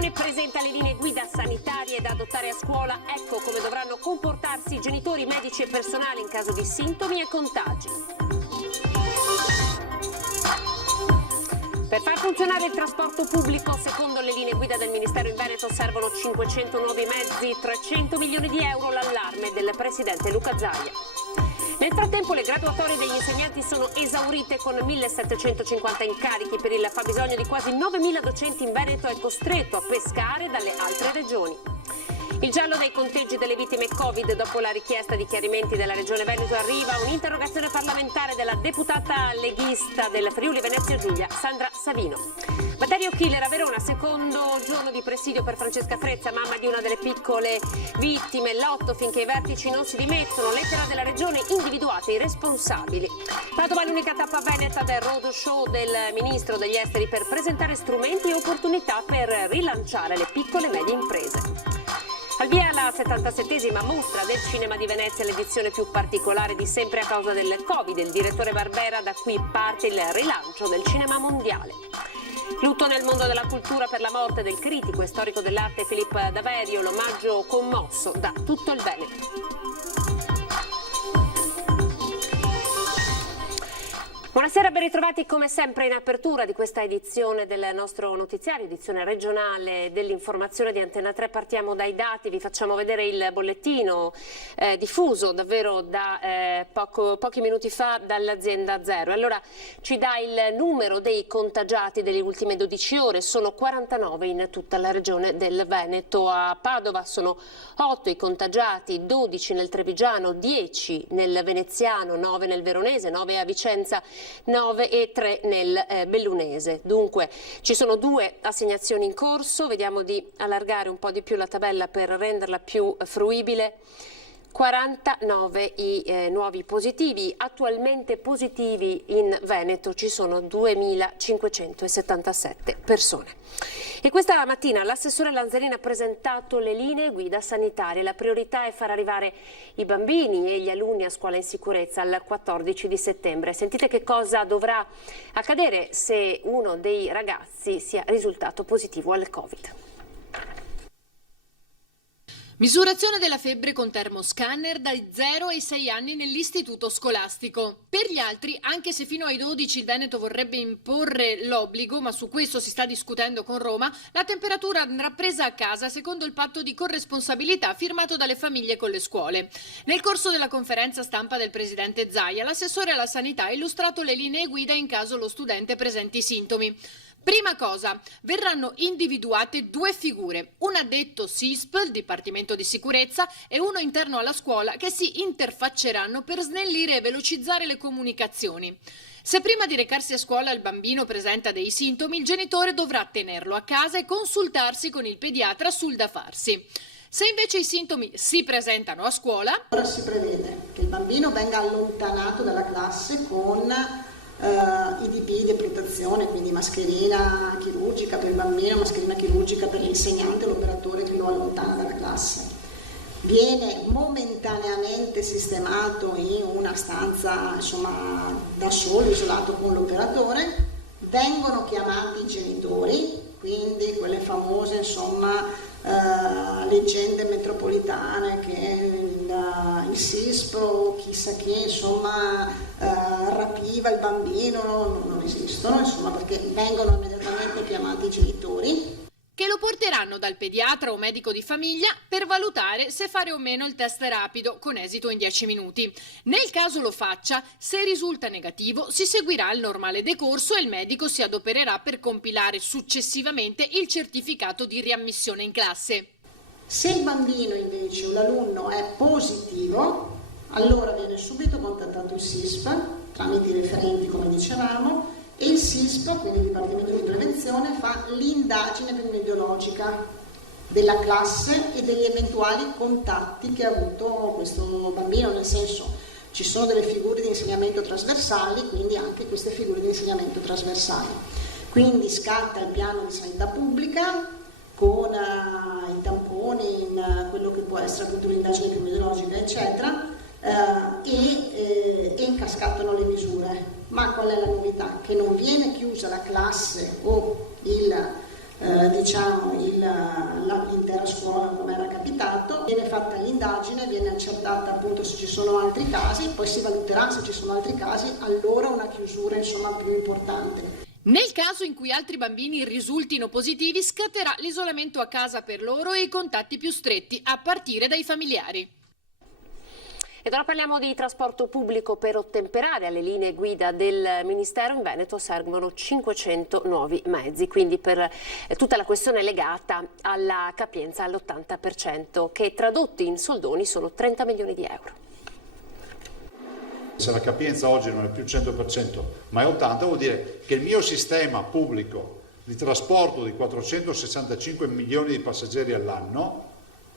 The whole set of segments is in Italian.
Regione presenta le linee guida sanitarie da adottare a scuola. Ecco come dovranno comportarsi genitori, medici e personale in caso di sintomi e contagi. Per far funzionare il trasporto pubblico, secondo le linee guida del Ministero in Veneto, servono 500 nuovi mezzi, 300 milioni di euro, l'allarme del presidente Luca Zaia. Nel frattempo le graduatorie degli insegnanti sono esaurite con 1.750 incarichi per il fabbisogno di quasi 9.000 docenti in Veneto è costretto a pescare dalle altre regioni. Il giallo dei conteggi delle vittime Covid. Dopo la richiesta di chiarimenti della Regione Veneto arriva un'interrogazione parlamentare della deputata leghista del Friuli Venezia Giulia, Sandra Savino. Material killer a Verona, secondo giorno di presidio per Francesca Frezza, mamma di una delle piccole vittime. Lotto finché i vertici non si dimettono, lettera della Regione, individuate i responsabili. Padova l'unica tappa veneta del road show del Ministro degli Esteri per presentare strumenti e opportunità per rilanciare le piccole e medie imprese. Al via la 77esima mostra del cinema di Venezia, l'edizione più particolare di sempre a causa del Covid. Il direttore Barbera, da qui parte il rilancio del cinema mondiale. Lutto nel mondo della cultura per la morte del critico e storico dell'arte Filippo Daverio, l'omaggio commosso da tutto il Veneto. Buonasera, ben ritrovati come sempre in apertura di questa edizione del nostro notiziario, edizione regionale dell'informazione di Antena 3. Partiamo dai dati, vi facciamo vedere il bollettino diffuso davvero da pochi minuti fa dall'azienda Zero. Allora ci dà il numero dei contagiati delle ultime 12 ore, sono 49 in tutta la regione del Veneto. A Padova sono 8 i contagiati, 12 nel Trevigiano, 10 nel Veneziano, 9 nel Veronese, 9 a Vicenza, 9 e 3 nel Bellunese. Dunque ci sono 2 assegnazioni in corso, vediamo di allargare un po' di più la tabella per renderla più fruibile. 49 i nuovi positivi, attualmente positivi in Veneto ci sono 2.577 persone. E questa mattina l'assessore Lanzarini ha presentato le linee guida sanitarie. La priorità è far arrivare i bambini e gli alunni a scuola in sicurezza al 14 di settembre. Sentite che cosa dovrà accadere se uno dei ragazzi sia risultato positivo al Covid. Misurazione della febbre con termoscanner dai 0 ai 6 anni nell'istituto scolastico. Per gli altri, anche se fino ai 12 il Veneto vorrebbe imporre l'obbligo, ma su questo si sta discutendo con Roma, la temperatura andrà presa a casa secondo il patto di corresponsabilità firmato dalle famiglie con le scuole. Nel corso della conferenza stampa del presidente Zaia, l'assessore alla sanità ha illustrato le linee guida in caso lo studente presenti sintomi. Prima cosa, verranno individuate 2 figure, un addetto SISP, il Dipartimento di Sicurezza, e uno interno alla scuola che si interfacceranno per snellire e velocizzare le comunicazioni. Se prima di recarsi a scuola il bambino presenta dei sintomi, il genitore dovrà tenerlo a casa e consultarsi con il pediatra sul da farsi. Se invece i sintomi si presentano a scuola, ora si prevede che il bambino venga allontanato dalla classe con i DPI di protezione, quindi mascherina chirurgica per il bambino, mascherina chirurgica per l'insegnante, l'operatore che lo allontana dalla classe. Viene momentaneamente sistemato in una stanza, insomma, da solo, isolato con l'operatore. Vengono chiamati i genitori, quindi quelle famose, insomma, leggende metropolitane che il SISPRO, chissà chi, insomma, rapiva il bambino, non esistono, insomma, perché vengono immediatamente chiamati i genitori. Che lo porteranno dal pediatra o medico di famiglia per valutare se fare o meno il test rapido con esito in 10 minuti. Nel caso lo faccia, se risulta negativo si seguirà il normale decorso e il medico si adopererà per compilare successivamente il certificato di riammissione in classe. Se il bambino invece o l'alunno è positivo, allora viene subito contattato il SISP tramite i referenti, come dicevamo, e il SISP, quindi il Dipartimento di Prevenzione, fa l'indagine epidemiologica della classe e degli eventuali contatti che ha avuto questo bambino, nel senso ci sono delle figure di insegnamento trasversali, quindi anche queste figure di insegnamento trasversali. Quindi scatta il piano di sanità pubblica con i tamponi, in quello che può essere appunto l'indagine epidemiologica, eccetera, e incascattano le misure. Ma qual è la novità? Che non viene chiusa la classe o l'intera scuola come era capitato, viene fatta l'indagine, viene accertata appunto se ci sono altri casi, poi si valuterà se ci sono altri casi, allora una chiusura insomma più importante. Nel caso in cui altri bambini risultino positivi, scatterà l'isolamento a casa per loro e i contatti più stretti, a partire dai familiari. Ed ora parliamo di trasporto pubblico. Per ottemperare alle linee guida del Ministero in Veneto servono 500 nuovi mezzi, quindi per tutta la questione legata alla capienza all'80%, che tradotti in soldoni sono 30 milioni di euro. Se la capienza oggi non è più 100% ma è 80%, vuol dire che il mio sistema pubblico di trasporto di 465 milioni di passeggeri all'anno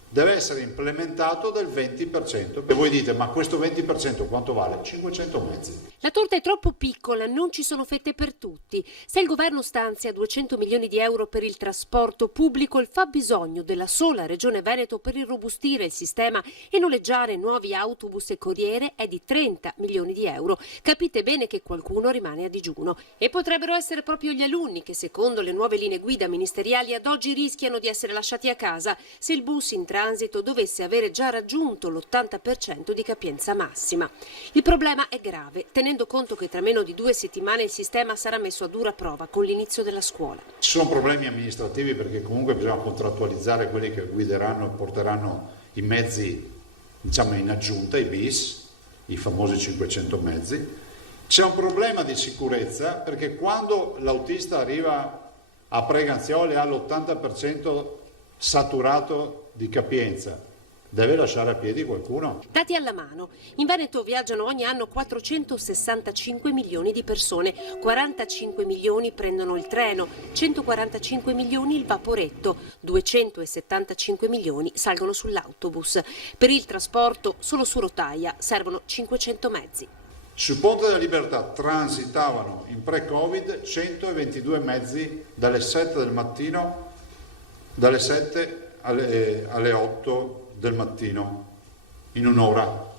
deve essere implementato del 20%. E voi dite, ma questo 20% quanto vale? 500 mezzi. La torta è troppo piccola, non ci sono fette per tutti. Se il governo stanzia 200 milioni di euro per il trasporto pubblico, il fabbisogno della sola Regione Veneto per irrobustire il sistema e noleggiare nuovi autobus e corriere è di 30 milioni di euro. Capite bene che qualcuno rimane a digiuno. E potrebbero essere proprio gli alunni che, secondo le nuove linee guida ministeriali, ad oggi rischiano di essere lasciati a casa se il bus in transito dovesse avere già raggiunto l'80% di capienza massima. Il problema è grave, tenendo conto che tra meno di 2 settimane il sistema sarà messo a dura prova con l'inizio della scuola. Ci sono problemi amministrativi perché comunque bisogna contrattualizzare quelli che guideranno e porteranno i mezzi, diciamo, in aggiunta, i bis, i famosi 500 mezzi. C'è un problema di sicurezza perché quando l'autista arriva a Preganzioli ha l'80% saturato di capienza, deve lasciare a piedi qualcuno. Dati alla mano, in Veneto viaggiano ogni anno 465 milioni di persone, 45 milioni prendono il treno, 145 milioni il vaporetto, 275 milioni salgono sull'autobus. Per il trasporto solo su rotaia servono 500 mezzi. Sul Ponte della Libertà transitavano in pre-Covid 122 mezzi dalle 7 del mattino, dalle 7 alle 8 del mattino, in un'ora.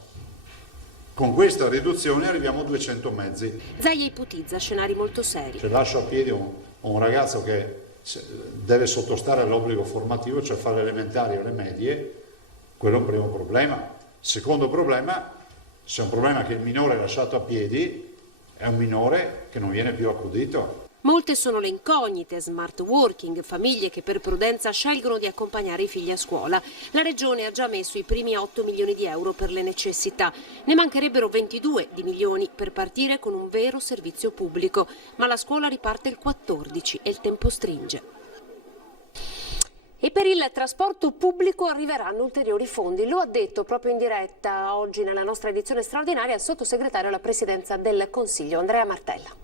Con questa riduzione arriviamo a 200 mezzi. Zaia ipotizza scenari molto seri. Se lascio a piedi un ragazzo che deve sottostare all'obbligo formativo, cioè fare le elementari o le medie, quello è un primo problema. Secondo problema, se è un problema che il minore è lasciato a piedi, è un minore che non viene più accudito. Molte sono le incognite, smart working, famiglie che per prudenza scelgono di accompagnare i figli a scuola. La Regione ha già messo i primi 8 milioni di euro per le necessità. Ne mancherebbero 22 di milioni per partire con un vero servizio pubblico. Ma la scuola riparte il 14 e il tempo stringe. E per il trasporto pubblico arriveranno ulteriori fondi. Lo ha detto proprio in diretta oggi nella nostra edizione straordinaria il sottosegretario alla Presidenza del Consiglio, Andrea Martella.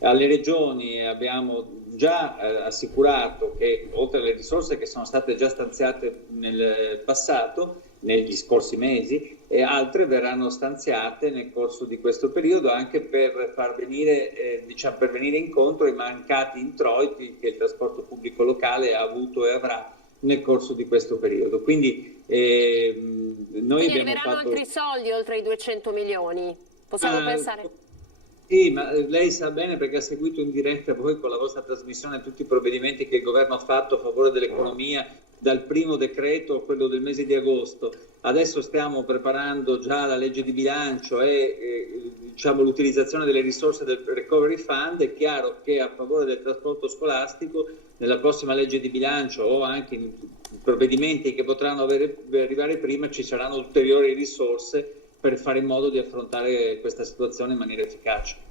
Alle regioni abbiamo già assicurato che oltre alle risorse che sono state già stanziate nel passato, negli scorsi mesi, e altre verranno stanziate nel corso di questo periodo anche per far venire, per venire incontro ai mancati introiti che il trasporto pubblico locale ha avuto e avrà nel corso di questo periodo. Quindi noi abbiamo arriveranno fatto altri soldi oltre i 200 milioni, possiamo pensare? Sì, ma lei sa bene perché ha seguito in diretta voi con la vostra trasmissione tutti i provvedimenti che il governo ha fatto a favore dell'economia, dal primo decreto a quello del mese di agosto. Adesso stiamo preparando già la legge di bilancio e l'utilizzazione delle risorse del Recovery Fund. È chiaro che a favore del trasporto scolastico nella prossima legge di bilancio o anche in provvedimenti che potranno arrivare prima ci saranno ulteriori risorse per fare in modo di affrontare questa situazione in maniera efficace.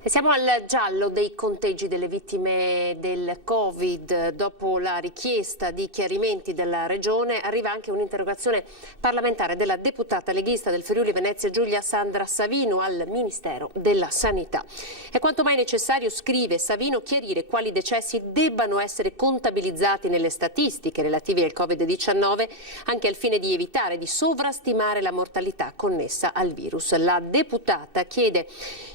E siamo al giallo dei conteggi delle vittime del Covid. Dopo la richiesta di chiarimenti della Regione arriva anche un'interrogazione parlamentare della deputata leghista del Friuli Venezia Giulia Sandra Savino al Ministero della Sanità. È quanto mai necessario, scrive Savino, chiarire quali decessi debbano essere contabilizzati nelle statistiche relative al Covid-19, anche al fine di evitare di sovrastimare la mortalità connessa al virus. La deputata chiede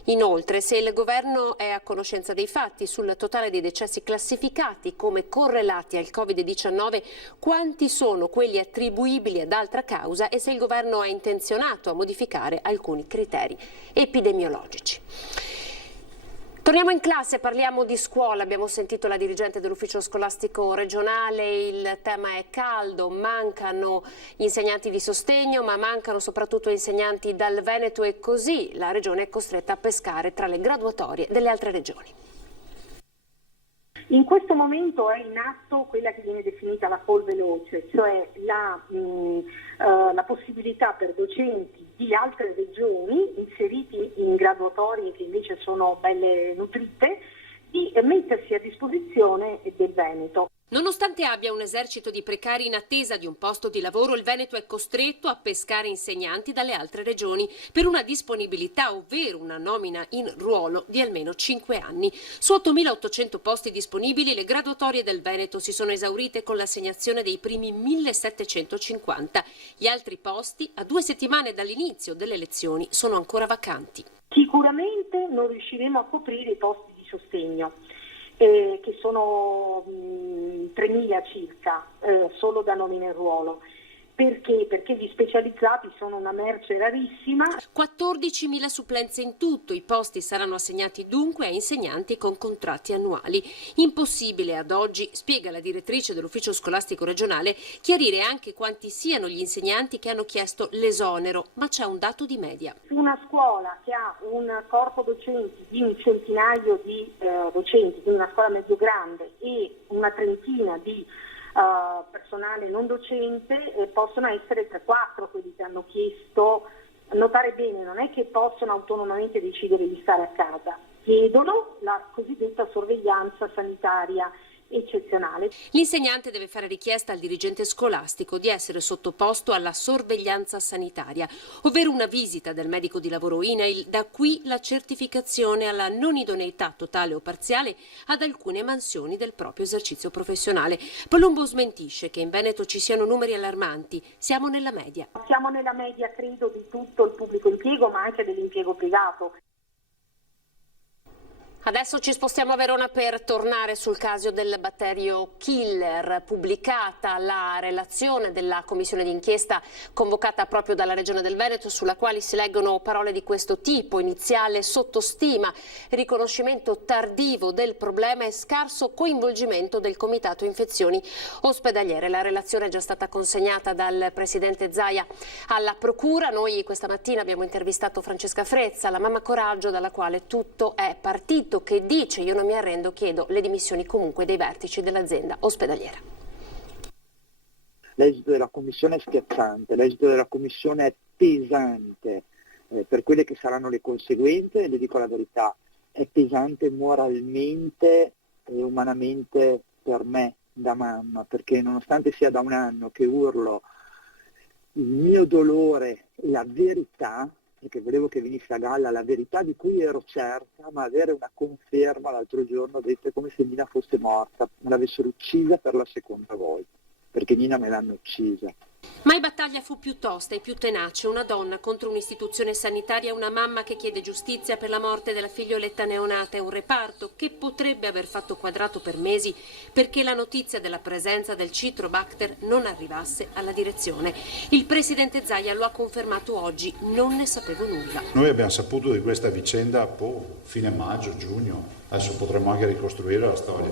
inoltre se il governo è a conoscenza dei fatti sul totale dei decessi classificati come correlati al Covid-19, quanti sono quelli attribuibili ad altra causa e se il governo è intenzionato a modificare alcuni criteri epidemiologici. Torniamo in classe, parliamo di scuola. Abbiamo sentito la dirigente dell'ufficio scolastico regionale, il tema è caldo, mancano insegnanti di sostegno, ma mancano soprattutto insegnanti dal Veneto e così la regione è costretta a pescare tra le graduatorie delle altre regioni. In questo momento è in atto quella che viene definita la call veloce, cioè la possibilità per docenti di altre regioni inseriti in graduatorie che invece sono belle nutrite di mettersi a disposizione del Veneto. Nonostante abbia un esercito di precari in attesa di un posto di lavoro, il Veneto è costretto a pescare insegnanti dalle altre regioni per una disponibilità, ovvero una nomina in ruolo di almeno 5 anni. Su 8.800 posti disponibili, le graduatorie del Veneto si sono esaurite con l'assegnazione dei primi 1.750. Gli altri posti, a 2 settimane dall'inizio delle elezioni, sono ancora vacanti. Sicuramente non riusciremo a coprire i posti di sostegno, che sono 3.000 circa, solo da nomina in ruolo. Perché? Perché gli specializzati sono una merce rarissima. 14.000 supplenze in tutto, i posti saranno assegnati dunque a insegnanti con contratti annuali. Impossibile ad oggi, spiega la direttrice dell'ufficio scolastico regionale, chiarire anche quanti siano gli insegnanti che hanno chiesto l'esonero, ma c'è un dato di media. Una scuola che ha un corpo docenti di un centinaio di docenti, quindi una scuola medio grande e una trentina di personale non docente, possono essere 3-4 quelli che hanno chiesto. Notare bene, non è che possono autonomamente decidere di stare a casa, chiedono la cosiddetta sorveglianza sanitaria eccezionale. L'insegnante deve fare richiesta al dirigente scolastico di essere sottoposto alla sorveglianza sanitaria, ovvero una visita del medico di lavoro INAIL, da qui la certificazione alla non idoneità totale o parziale ad alcune mansioni del proprio esercizio professionale. Palumbo smentisce che in Veneto ci siano numeri allarmanti, siamo nella media. Siamo nella media, credo, di tutto il pubblico impiego, ma anche dell'impiego privato. Adesso ci spostiamo a Verona per tornare sul caso del batterio killer. Pubblicata la relazione della commissione d'inchiesta convocata proprio dalla Regione del Veneto, sulla quale si leggono parole di questo tipo: iniziale sottostima, riconoscimento tardivo del problema e scarso coinvolgimento del comitato infezioni ospedaliere. La relazione è già stata consegnata dal presidente Zaia alla procura. Noi questa mattina abbiamo intervistato Francesca Frezza, la mamma coraggio dalla quale tutto è partito, che dice: io non mi arrendo, chiedo le dimissioni comunque dei vertici dell'azienda ospedaliera. L'esito della commissione è schiacciante, l'esito della commissione è pesante per quelle che saranno le conseguenze, e le dico la verità, è pesante moralmente e umanamente per me da mamma, perché nonostante sia da un anno che urlo il mio dolore, la verità, perché volevo che venisse a galla la verità di cui ero certa, ma avere una conferma l'altro giorno, detto, come se Nina fosse morta, me l'avessero uccisa per la seconda volta, perché Nina me l'hanno uccisa. Mai battaglia fu più tosta e più tenace, una donna contro un'istituzione sanitaria, una mamma che chiede giustizia per la morte della figlioletta neonata e un reparto che potrebbe aver fatto quadrato per mesi perché la notizia della presenza del Citrobacter non arrivasse alla direzione. Il presidente Zaia lo ha confermato oggi, non ne sapevo nulla. Noi abbiamo saputo di questa vicenda fine maggio, giugno, adesso potremmo anche ricostruire la storia.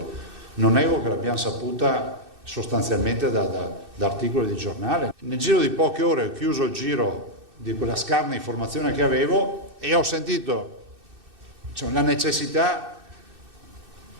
Non nego che l'abbiamo saputa sostanzialmente da articoli di giornale. Nel giro di poche ore ho chiuso il giro di quella scarna informazione che avevo e ho sentito la necessità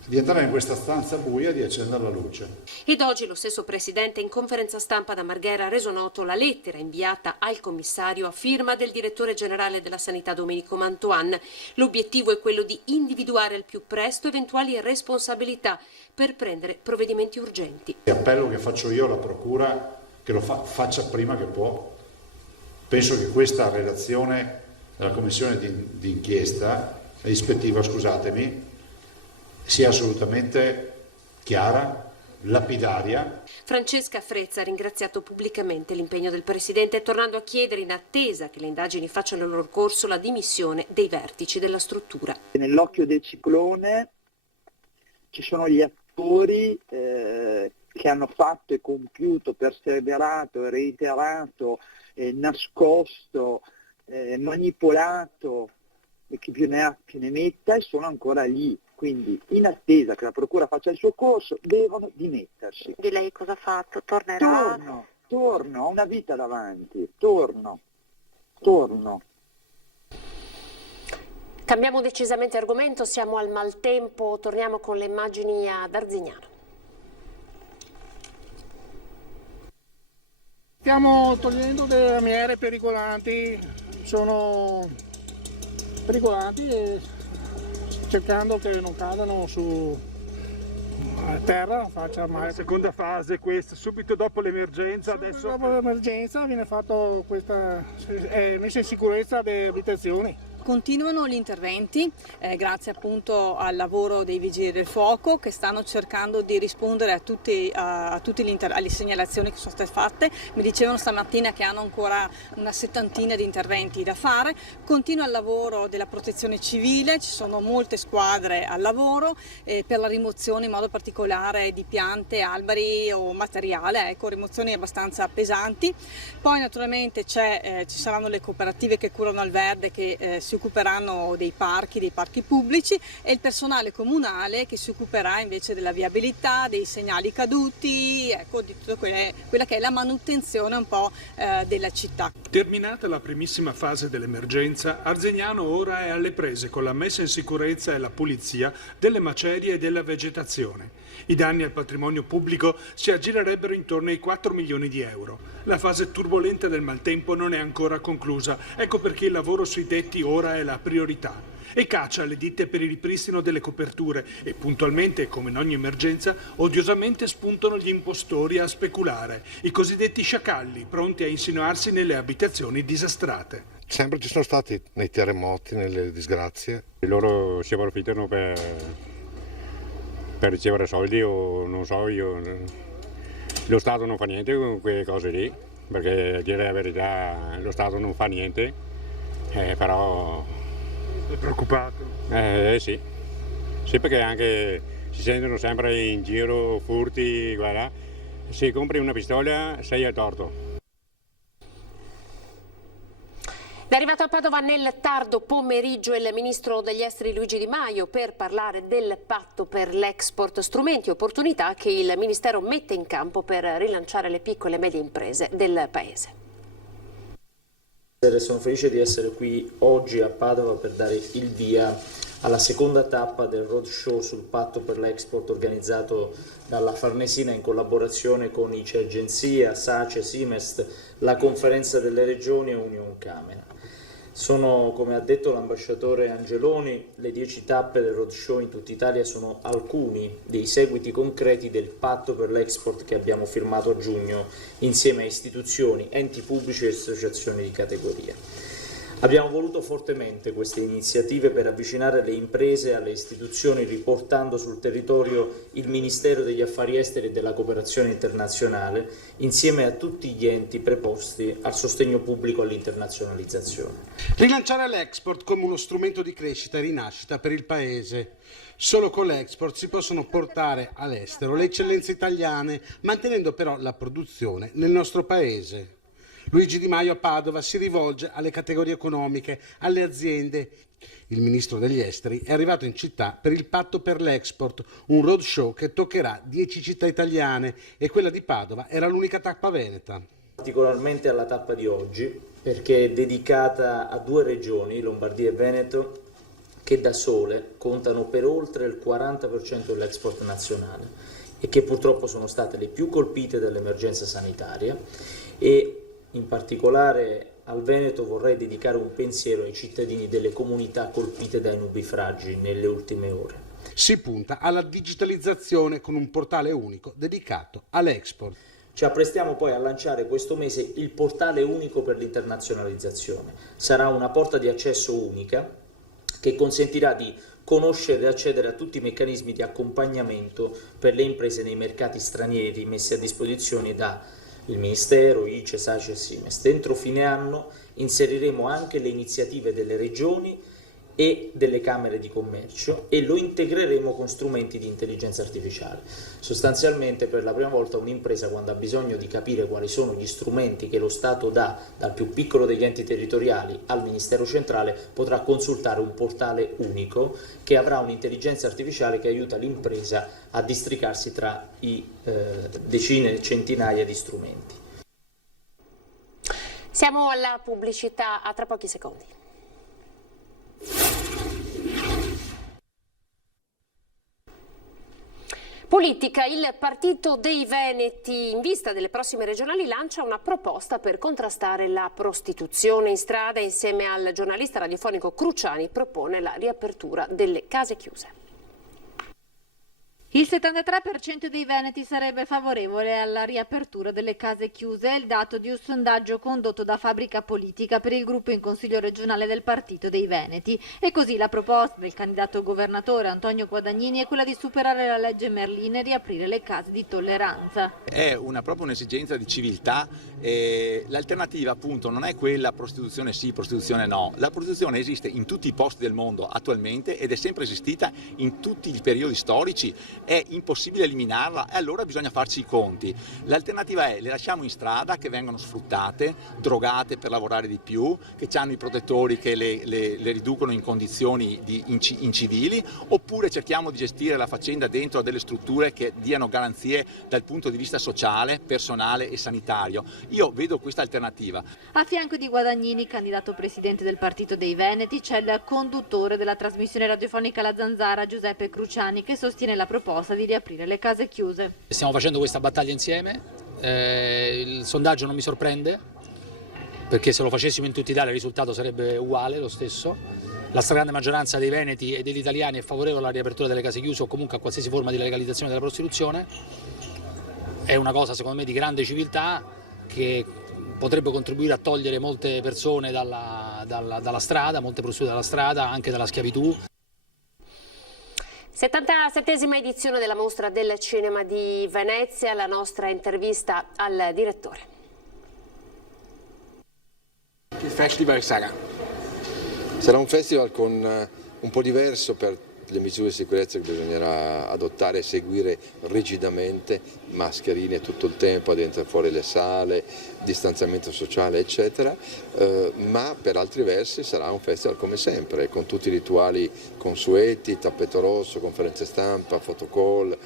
di entrare in questa stanza buia, di accendere la luce. Ed oggi lo stesso presidente in conferenza stampa da Marghera ha reso noto la lettera inviata al commissario a firma del direttore generale della sanità Domenico Mantoan. L'obiettivo è quello di individuare al più presto eventuali responsabilità per prendere provvedimenti urgenti. L'appello che faccio io alla procura che lo faccia prima che può. Penso che questa relazione della commissione di inchiesta ispettiva, scusatemi, sia assolutamente chiara, lapidaria. Francesca Frezza ha ringraziato pubblicamente l'impegno del Presidente, tornando a chiedere, in attesa che le indagini facciano il loro corso, la dimissione dei vertici della struttura. Nell'occhio del ciclone ci sono gli attori che hanno fatto e compiuto, perseverato, reiterato, nascosto, manipolato e chi più ne ha più ne metta, e sono ancora lì. Quindi in attesa che la procura faccia il suo corso devono dimettersi. Di lei cosa ha fatto? Tornerà? Torno, ho una vita davanti, torno. Cambiamo decisamente argomento, siamo al maltempo, torniamo con le immagini ad Arzignano. Stiamo togliendo delle lamiere pericolanti, sono pericolanti e cercando che non cadano su terra, faccia male. La seconda fase, questa, subito dopo l'emergenza. Adesso dopo l'emergenza viene fatto questa messa in sicurezza delle abitazioni. Continuano gli interventi grazie appunto al lavoro dei vigili del fuoco che stanno cercando di rispondere a tutte alle segnalazioni che sono state fatte. Mi dicevano stamattina che hanno ancora una 70ina di interventi da fare. Continua il lavoro della protezione civile, ci sono molte squadre al lavoro per la rimozione in modo particolare di piante, alberi o materiale, rimozioni abbastanza pesanti. Poi naturalmente ci saranno le cooperative che curano al verde che si occuperanno dei parchi pubblici, e il personale comunale che si occuperà invece della viabilità, dei segnali caduti, di tutto quella che è la manutenzione un po' della città. Terminata la primissima fase dell'emergenza, Arzignano ora è alle prese con la messa in sicurezza e la pulizia delle macerie e della vegetazione. I danni al patrimonio pubblico si aggirerebbero intorno ai 4 milioni di euro. La fase turbolenta del maltempo non è ancora conclusa, ecco perché il lavoro sui tetti ora è la priorità. E caccia alle ditte per il ripristino delle coperture e puntualmente, come in ogni emergenza, odiosamente spuntano gli impostori a speculare, i cosiddetti sciacalli, pronti a insinuarsi nelle abitazioni disastrate. Sempre ci sono stati nei terremoti, nelle disgrazie. Loro si approfittano per ricevere soldi o non so, lo Stato non fa niente con quelle cose lì, perché a dire la verità lo Stato non fa niente, però... È preoccupato? Sì, perché anche si sentono sempre in giro furti, guarda, se compri una pistola sei a torto. È arrivato a Padova nel tardo pomeriggio il ministro degli esteri Luigi Di Maio per parlare del patto per l'export, strumenti e opportunità che il Ministero mette in campo per rilanciare le piccole e medie imprese del Paese. Sono felice di essere qui oggi a Padova per dare il via alla seconda tappa del roadshow sul patto per l'export organizzato dalla Farnesina in collaborazione con ICE Agenzia, SACE, Simest, la Conferenza delle Regioni e Union Camera. Sono, come ha detto l'ambasciatore Angeloni, le 10 tappe del roadshow in tutta Italia sono alcuni dei seguiti concreti del patto per l'export che abbiamo firmato a giugno insieme a istituzioni, enti pubblici e associazioni di categoria. Abbiamo voluto fortemente queste iniziative per avvicinare le imprese alle istituzioni, riportando sul territorio il Ministero degli Affari Esteri e della Cooperazione Internazionale, insieme a tutti gli enti preposti al sostegno pubblico all'internazionalizzazione. Rilanciare l'export come uno strumento di crescita e rinascita per il Paese. Solo con l'export si possono portare all'estero le eccellenze italiane, mantenendo però la produzione nel nostro Paese. Luigi Di Maio a Padova si rivolge alle categorie economiche, alle aziende. Il ministro degli esteri è arrivato in città per il patto per l'export, un roadshow che toccherà 10 città italiane e quella di Padova era l'unica tappa veneta. Particolarmente alla tappa di oggi perché è dedicata a 2 regioni, Lombardia e Veneto, che da sole contano per oltre il 40% dell'export nazionale e che purtroppo sono state le più colpite dall'emergenza sanitaria, e in particolare al Veneto vorrei dedicare un pensiero ai cittadini delle comunità colpite dai nubifragi nelle ultime ore. Si punta alla digitalizzazione con un portale unico dedicato all'export. Ci apprestiamo poi a lanciare questo mese il portale unico per l'internazionalizzazione. Sarà una porta di accesso unica che consentirà di conoscere e accedere a tutti i meccanismi di accompagnamento per le imprese nei mercati stranieri messi a disposizione da il Ministero, ICE, SACE e Simest. Entro fine anno inseriremo anche le iniziative delle regioni e delle camere di commercio, e lo integreremo con strumenti di intelligenza artificiale. Sostanzialmente per la prima volta un'impresa, quando ha bisogno di capire quali sono gli strumenti che lo Stato dà dal più piccolo degli enti territoriali al Ministero centrale, potrà consultare un portale unico che avrà un'intelligenza artificiale che aiuta l'impresa a districarsi tra i decine, centinaia di strumenti. Siamo alla pubblicità, a tra pochi secondi. Politica, il Partito dei Veneti, in vista delle prossime regionali, lancia una proposta per contrastare la prostituzione. In strada, insieme al giornalista radiofonico Cruciani, propone la riapertura delle case chiuse. Il 73% dei veneti sarebbe favorevole alla riapertura delle case chiuse, è il dato di un sondaggio condotto da Fabbrica Politica per il gruppo in Consiglio regionale del Partito dei Veneti. E così la proposta del candidato governatore Antonio Guadagnini è quella di superare la legge Merlin e riaprire le case di tolleranza. È proprio un'esigenza di civiltà. L'alternativa appunto non è quella prostituzione sì, prostituzione no. La prostituzione esiste in tutti i posti del mondo attualmente ed è sempre esistita in tutti i periodi storici. È impossibile eliminarla e allora bisogna farci i conti. L'alternativa è: le lasciamo in strada, che vengono sfruttate, drogate per lavorare di più, che hanno i protettori che le riducono in condizioni incivili, oppure cerchiamo di gestire la faccenda dentro a delle strutture che diano garanzie dal punto di vista sociale, personale e sanitario. Io vedo questa alternativa. A fianco di Guadagnini, candidato presidente del Partito dei Veneti, c'è il conduttore della trasmissione radiofonica La Zanzara, Giuseppe Cruciani, che sostiene la proposta di riaprire le case chiuse. Stiamo facendo questa battaglia insieme, il sondaggio non mi sorprende, perché se lo facessimo in tutta Italia il risultato sarebbe uguale, lo stesso. La stragrande maggioranza dei veneti e degli italiani è favorevole alla riapertura delle case chiuse o comunque a qualsiasi forma di legalizzazione della prostituzione. È una cosa secondo me di grande civiltà che potrebbe contribuire a togliere molte persone dalla strada, molte prostitute dalla strada, anche dalla schiavitù. 77esima edizione della Mostra del Cinema di Venezia, la nostra intervista al direttore. Il festival sarà un festival con un po' diverso per le misure di sicurezza che bisognerà adottare e seguire rigidamente, mascherine tutto il tempo, dentro e fuori le sale, distanziamento sociale eccetera, ma per altri versi sarà un festival come sempre, con tutti i rituali consueti, tappeto rosso, conferenze stampa, photocall,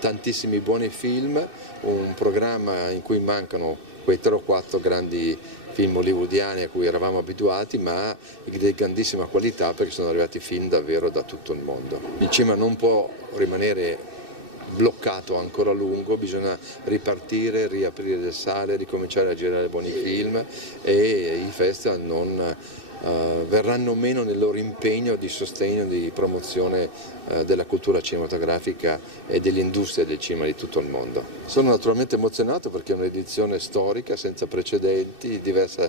tantissimi buoni film, un programma in cui mancano quei 3 o 4 grandi film hollywoodiani a cui eravamo abituati, ma di grandissima qualità perché sono arrivati film davvero da tutto il mondo. Il cinema non può rimanere bloccato ancora a lungo, bisogna ripartire, riaprire le sale, ricominciare a girare buoni film e i festival non verranno meno nel loro impegno di sostegno, di promozione della cultura cinematografica e dell'industria del cinema di tutto il mondo. Sono naturalmente emozionato perché è un'edizione storica senza precedenti, diversa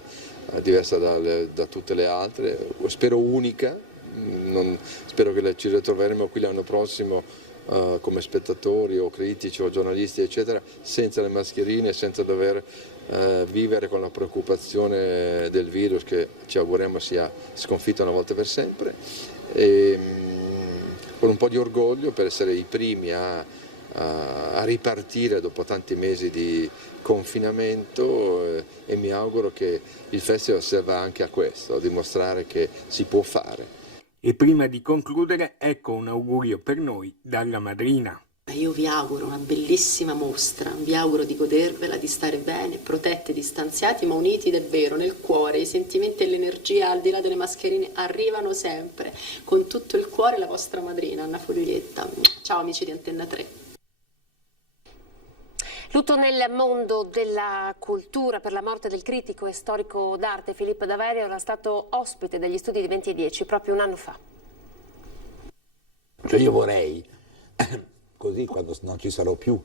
da tutte le altre, spero unica, spero che ci ritroveremo qui l'anno prossimo come spettatori o critici o giornalisti eccetera, senza le mascherine, senza dover vivere con la preoccupazione del virus che ci auguriamo sia sconfitto una volta per sempre, e con un po' di orgoglio per essere i primi a ripartire dopo tanti mesi di confinamento, e mi auguro che il festival serva anche a questo, a dimostrare che si può fare. E prima di concludere, ecco un augurio per noi dalla madrina. Io vi auguro una bellissima mostra, vi auguro di godervela, di stare bene, protetti, distanziati, ma uniti davvero nel cuore. I sentimenti e l'energia al di là delle mascherine arrivano sempre. Con tutto il cuore la vostra madrina, Anna Foglietta. Ciao amici di Antenna 3. Lutto nel mondo della cultura per la morte del critico e storico d'arte Filippo Daverio, era stato ospite degli studi di 20 e 10 proprio un anno fa. Cioè io vorrei, così quando non ci sarò più,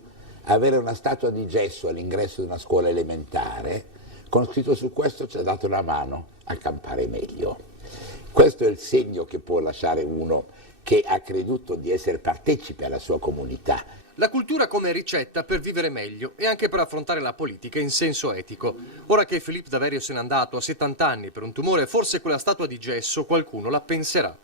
avere una statua di gesso all'ingresso di una scuola elementare con scritto su questo: ci ha dato una mano a campare meglio. Questo è il segno che può lasciare uno che ha creduto di essere partecipe alla sua comunità. La cultura come ricetta per vivere meglio e anche per affrontare la politica in senso etico. Ora che Philippe Daverio se n'è andato a 70 anni per un tumore, forse quella statua di gesso qualcuno la penserà.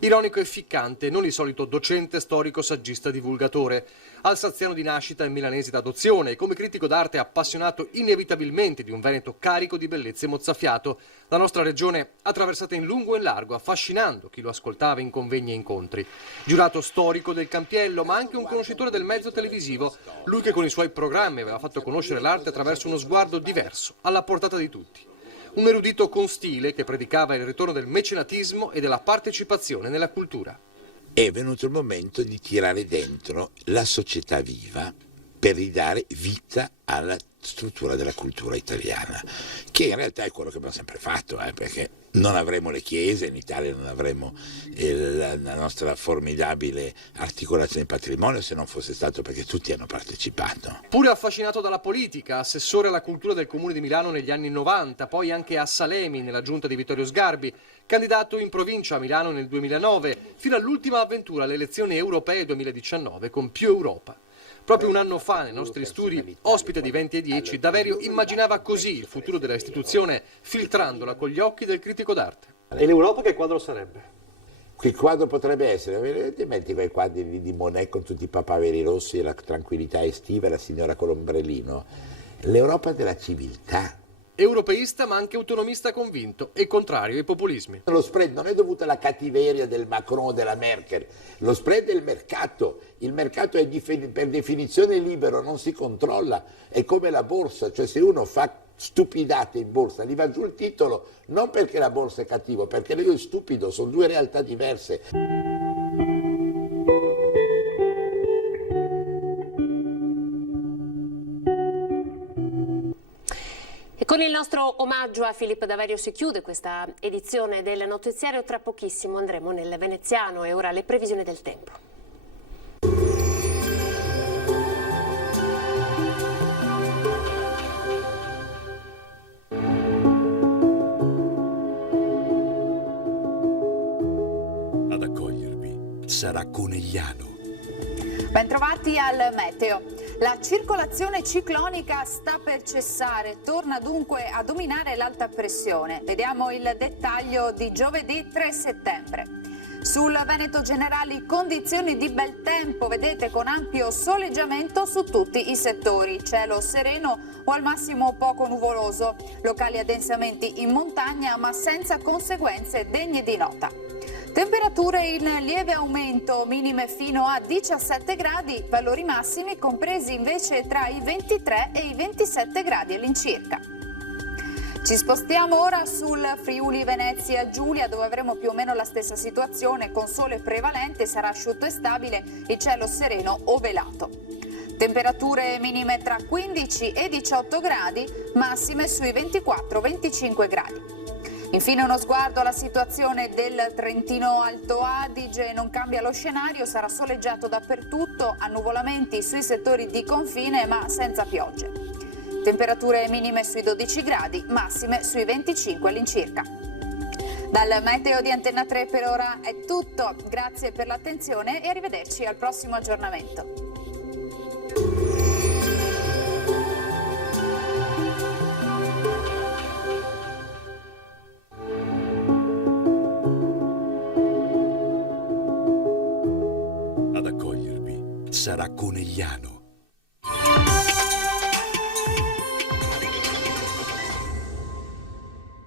Ironico e ficcante, non il solito docente, storico, saggista, divulgatore. Alsaziano di nascita e milanese d'adozione, e come critico d'arte appassionato inevitabilmente di un Veneto carico di bellezze mozzafiato, la nostra regione attraversata in lungo e in largo, affascinando chi lo ascoltava in convegni e incontri. Giurato storico del Campiello, ma anche un conoscitore del mezzo televisivo, lui che con i suoi programmi aveva fatto conoscere l'arte attraverso uno sguardo diverso, alla portata di tutti. Un erudito con stile che predicava il ritorno del mecenatismo e della partecipazione nella cultura. È venuto il momento di tirare dentro la società viva per ridare vita alla struttura della cultura italiana, che in realtà è quello che abbiamo sempre fatto, perché non avremo le chiese, in Italia non avremo la nostra formidabile articolazione di patrimonio se non fosse stato perché tutti hanno partecipato. Pure affascinato dalla politica, assessore alla cultura del Comune di Milano negli anni 90, poi anche a Salemi nella giunta di Vittorio Sgarbi, candidato in provincia a Milano nel 2009, fino all'ultima avventura alle elezioni europee 2019 con Più Europa. Proprio un anno fa, nei nostri studi, ospite di 20 e 10, Daverio immaginava così il futuro della istituzione, filtrandola con gli occhi del critico d'arte. E l'Europa che quadro sarebbe? Il quadro potrebbe essere, ti metti quei quadri di Monet con tutti i papaveri rossi e la tranquillità estiva e la signora con l'ombrellino. L'Europa della civiltà. Europeista ma anche autonomista convinto e contrario ai populismi. Lo spread non è dovuto alla cattiveria del Macron o della Merkel, lo spread è il mercato è per definizione libero, non si controlla, è come la borsa, cioè se uno fa stupidate in borsa gli va giù il titolo, non perché la borsa è cattivo, perché lui è stupido, sono due realtà diverse. Con il nostro omaggio a Filippo Daverio si chiude questa edizione del notiziario. Tra pochissimo andremo nel veneziano e ora le previsioni del tempo. Ad accogliervi sarà Conegliano. Bentrovati al meteo. La circolazione ciclonica sta per cessare, torna dunque a dominare l'alta pressione. Vediamo il dettaglio di giovedì 3 settembre. Sul Veneto generali condizioni di bel tempo, vedete, con ampio soleggiamento su tutti i settori. Cielo sereno o al massimo poco nuvoloso, locali addensamenti in montagna ma senza conseguenze degne di nota. Temperature in lieve aumento, minime fino a 17 gradi, valori massimi compresi invece tra i 23 e i 27 gradi all'incirca. Ci spostiamo ora sul Friuli Venezia Giulia, dove avremo più o meno la stessa situazione, con sole prevalente, sarà asciutto e stabile, il cielo sereno o velato. Temperature minime tra 15 e 18 gradi, massime sui 24-25 gradi. Infine uno sguardo alla situazione del Trentino Alto Adige, non cambia lo scenario, sarà soleggiato dappertutto, annuvolamenti sui settori di confine ma senza piogge. Temperature minime sui 12 gradi, massime sui 25 all'incirca. Dal meteo di Antenna 3 per ora è tutto, grazie per l'attenzione e arrivederci al prossimo aggiornamento. Ad accogliervi sarà Conegliano.